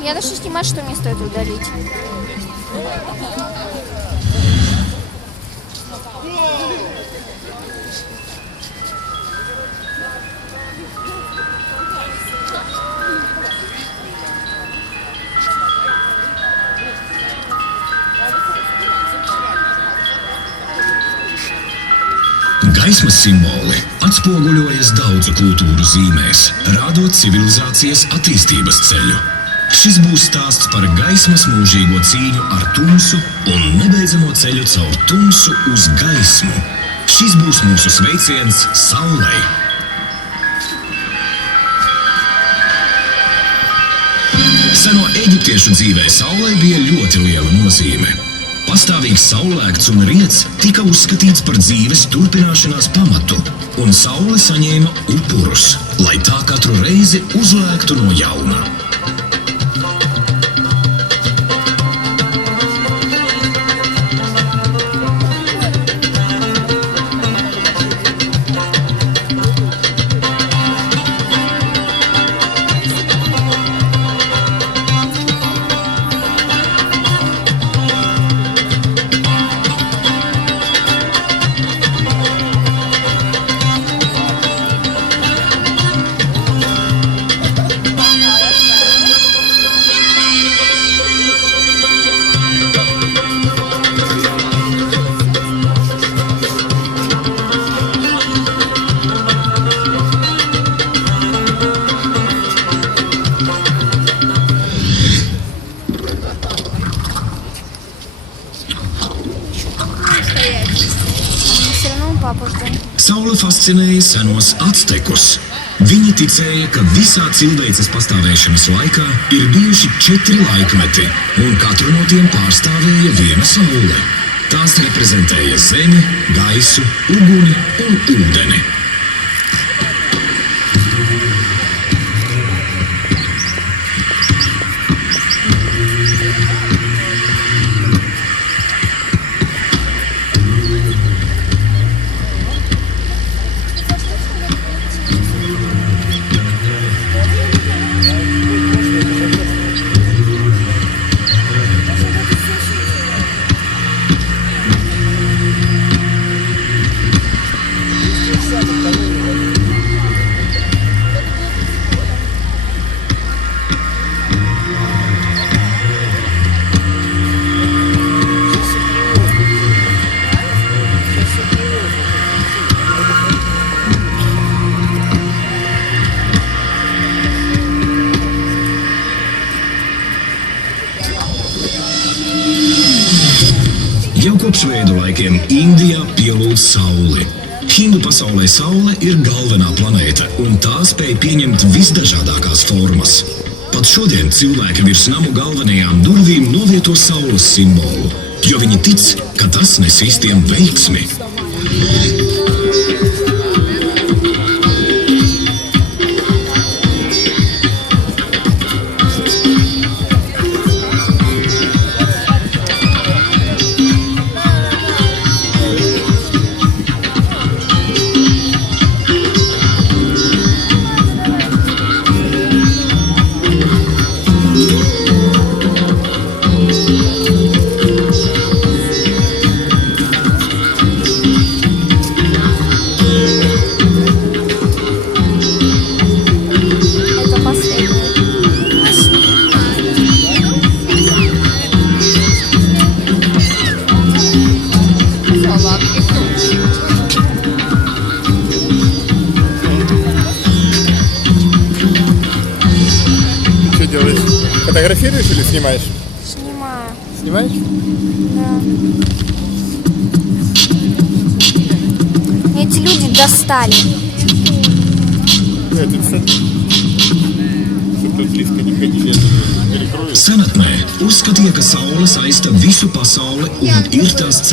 Я начну снимать, что мне стоит удалить. Gaismas simboli atspoguļojas daudzu kultūru zīmēs, rādot civilizācijas attīstības ceļu. Šis būs stāsts par gaismas mūžīgo cīņu ar tumsu un nebeidzamo ceļu caur tumsu uz gaismu. Šis būs mūsu sveiciens Saulei. Seno eģiptiešu dzīvē Saulei bija ļoti liela nozīme. Pastāvīgs saulēkts un riets tika uzskatīts par dzīves turpināšanās pamatu, un saule saņēma upurus, lai tā katru reizi uzlēktu no jauna. Saule fascinēja senos actekus. Viņi ticēja, ka visā cilvēces pastāvēšanas laikā ir bijuši 4 laikmeti, un katru no tiem pārstāvēja viena saule. Tās reprezentēja zemi, gaisu, uguni un ūdeni. Jau kopš vēdu laikiem Indijā pielūdz sauli. Hindu pasaulē saule ir galvenā planēta, un tā spēj pieņemt visdažādākās formas. Pat šodien cilvēki virs namu galvenajām durvīm novieto saules simbolu, jo viņi tic, ka tas nesīs tiem veiksmi. Фотографируешь или снимаешь? Снимаю. Снимаешь? Да. Эти люди достали. Это, кстати, чтобы тут близко не ходили, перекрою. Senatnē uzskatīja, ka saule saista visu pasauli un ir tās